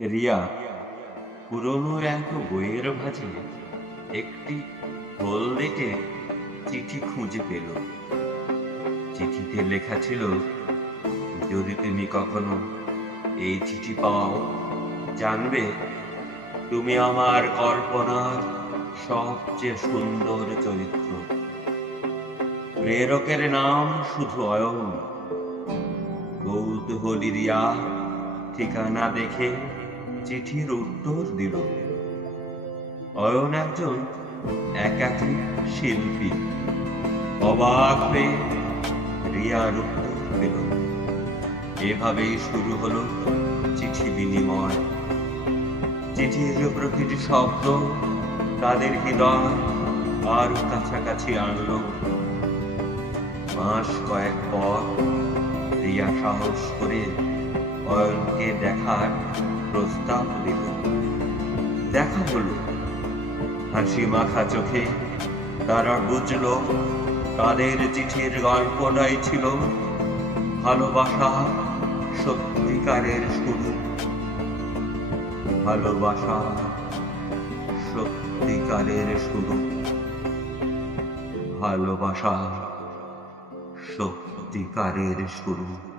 রিয়া পুরনো এক বইয়ের ভাঁজে একটি হলদেটে চিঠি খুঁজে পেল। চিঠিতে লেখা ছিল, যদি তুমি কখনো এই চিঠি পাও, জানবে তুমি আমার কল্পনার সবচেয়ে সুন্দর চরিত্র। প্রেরকের নাম শুধু অয়ন। কৌতূহলী রিয়া ঠিকানা দেখে চিঠির উত্তর দিল। অয়ন একজন একাকী শিল্পী। অবাক হয়ে রিয়ার উত্তর পেল। এভাবেই শুরু হলো চিঠি বিনিময়। চিঠির প্রতিটি শব্দ তাদের হৃদয় আরো কাছাকাছি আনলো। মাস কয়েক পর রিয়া সাহস করে অয়নকে দেখার প্রস্তাব দিল। দেখা হলো। হাসি মাখা চোখে তারা বুঝল তাদের চিঠির গল্পটাই ছিল ভালোবাসা সত্যিকারের শুরু। ভালোবাসা সত্যিকারের শুরু। ভালোবাসা সত্যিকারের শুরু।